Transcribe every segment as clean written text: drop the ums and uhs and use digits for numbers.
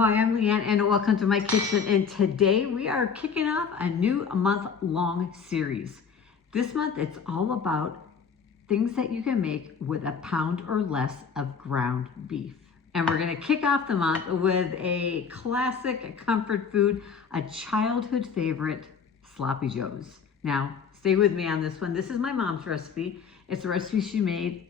Hi, I'm Leanne and welcome to my kitchen, and today we are kicking off a new month-long series. This month it's all about things that you can make with a pound or less of ground beef. And we're going to kick off the month with a classic comfort food, a childhood favorite, sloppy joes. Now, stay with me on this one. This is my mom's recipe. It's a recipe she made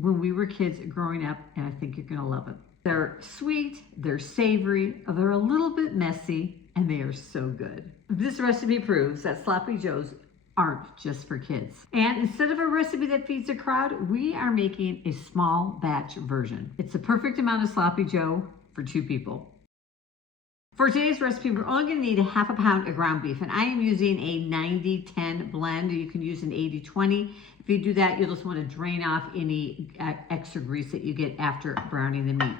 when we were kids growing up, and I think you're going to love it. They're sweet, they're savory, they're a little bit messy, and they are so good. This recipe proves that sloppy joes aren't just for kids. And instead of a recipe that feeds a crowd, we are making a small batch version. It's the perfect amount of sloppy joe for 2 people. For today's recipe, we're only going to need a half a pound of ground beef, and I am using a 90-10 blend. You can use an 80-20. If you do that, you'll just want to drain off any extra grease that you get after browning the meat.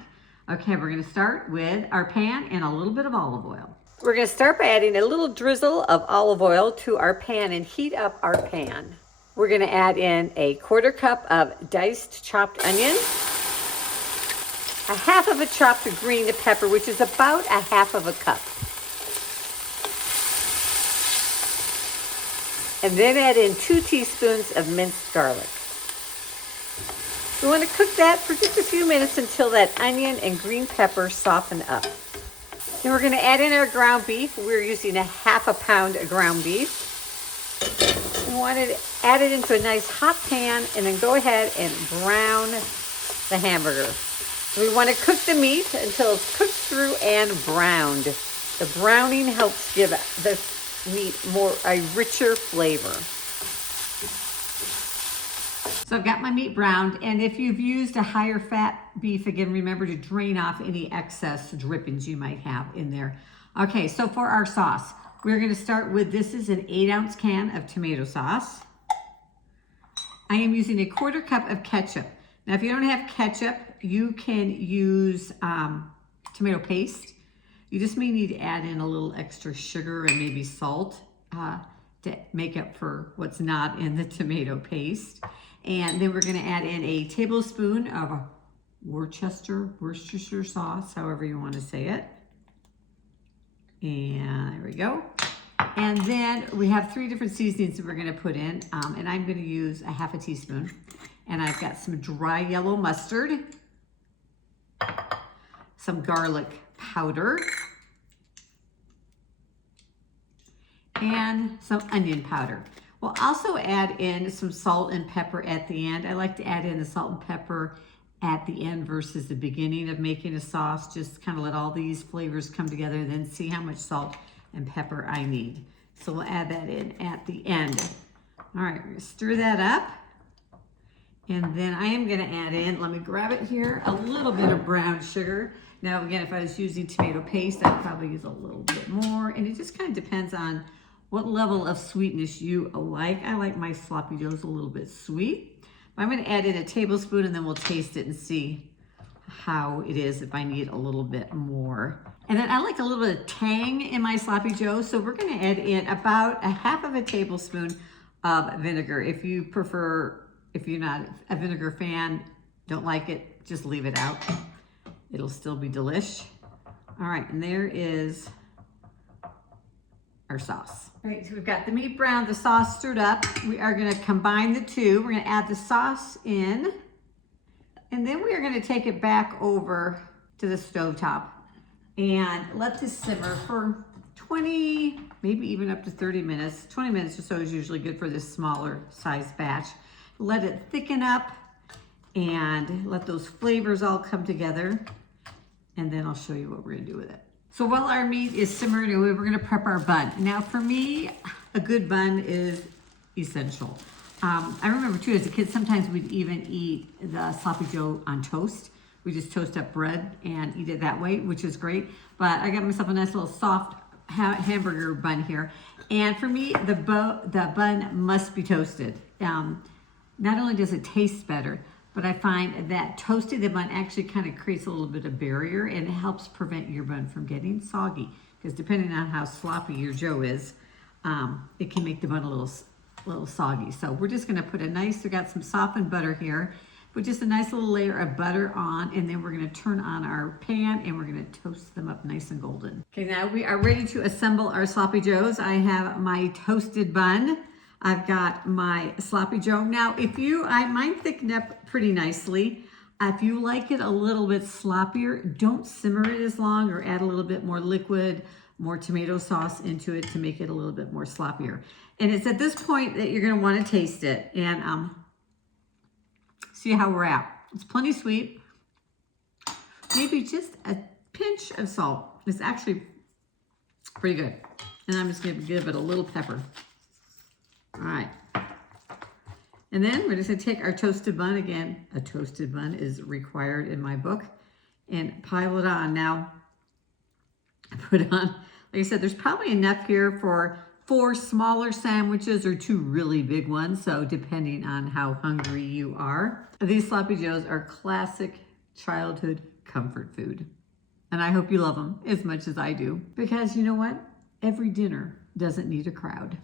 Okay, we're going to start with our pan and a little bit of olive oil. We're going to start by adding a little drizzle of olive oil to our pan and heat up our pan. We're going to add in a 1/4 cup of diced chopped onion, a half of a chopped green pepper, which is about a half of a cup. And then add in 2 teaspoons of minced garlic. We want to cook that for just a few minutes until that onion and green pepper soften up. Then we're going to add in our ground beef. We're using a half a pound of ground beef. We want to add it into a nice hot pan and then go ahead and brown the hamburger. So we want to cook the meat until it's cooked through and browned. The browning helps give the meat a richer flavor. So I've got my meat browned, and if you've used a higher fat beef, again, remember to drain off any excess drippings you might have in there. Okay, so for our sauce, we're going to start with, this is an 8-ounce can of tomato sauce. I am using a 1/4 cup of ketchup. Now, if you don't have ketchup, you can use tomato paste. You just may need to add in a little extra sugar and maybe salt to make up for what's not in the tomato paste. And then we're going to add in a tablespoon of Worcestershire sauce, however you want to say it. And there we go. And then we have 3 different seasonings that we're going to put in. And I'm going to use a half a teaspoon. And I've got some dry yellow mustard, some garlic powder, and some onion powder. We'll also add in some salt and pepper at the end. I like to add in the salt and pepper at the end versus the beginning of making a sauce. Just kind of let all these flavors come together and then see how much salt and pepper I need. So we'll add that in at the end. All right, we're gonna stir that up. And then I am gonna add in, let me grab it here, a little bit of brown sugar. Now again, if I was using tomato paste, I'd probably use a little bit more. And it just kind of depends on what level of sweetness you like. I like my sloppy joes a little bit sweet. I'm gonna add in a tablespoon and then we'll taste it and see how it is if I need a little bit more. And then I like a little bit of tang in my sloppy joe, so we're gonna add in about a half of a tablespoon of vinegar. If you prefer, if you're not a vinegar fan, don't like it, just leave it out. It'll still be delish. All right, and there is our sauce. All right, so we've got the meat browned, the sauce stirred up. We are gonna combine the two. We're gonna add the sauce in, and then we are gonna take it back over to the stovetop and let this simmer for 20, maybe even up to 30 minutes. 20 minutes or so is usually good for this smaller size batch. Let it thicken up and let those flavors all come together. And then I'll show you what we're gonna do with it. So while our meat is simmering away, we're gonna prep our bun. Now for me, a good bun is essential. I remember too, as a kid, sometimes we'd even eat the sloppy joe on toast. We just toast up bread and eat it that way, which is great. But I got myself a nice little soft hamburger bun here. And for me, the bun must be toasted. Not only does it taste better, but I find that toasting the bun actually kind of creates a little bit of barrier and it helps prevent your bun from getting soggy. Because depending on how sloppy your joe is, it can make the bun a little soggy. So we're just gonna put we got some softened butter here. Put just a nice little layer of butter on, and then we're gonna turn on our pan and we're gonna toast them up nice and golden. Okay, now we are ready to assemble our sloppy joes. I have my toasted bun. I've got my sloppy joe. Now, mine thickened up pretty nicely. If you like it a little bit sloppier, don't simmer it as long or add a little bit more liquid, more tomato sauce into it to make it a little bit more sloppier. And it's at this point that you're gonna wanna taste it and see how we're at. It's plenty sweet. Maybe just a pinch of salt. It's actually pretty good. And I'm just gonna give it a little pepper. All right. And then we're just gonna take our toasted bun again. A toasted bun is required in my book, and pile it on. Now, I put on, like I said, there's probably enough here for 4 smaller sandwiches or 2 really big ones. So depending on how hungry you are. These sloppy joes are classic childhood comfort food. And I hope you love them as much as I do. Because you know what? Every dinner doesn't need a crowd.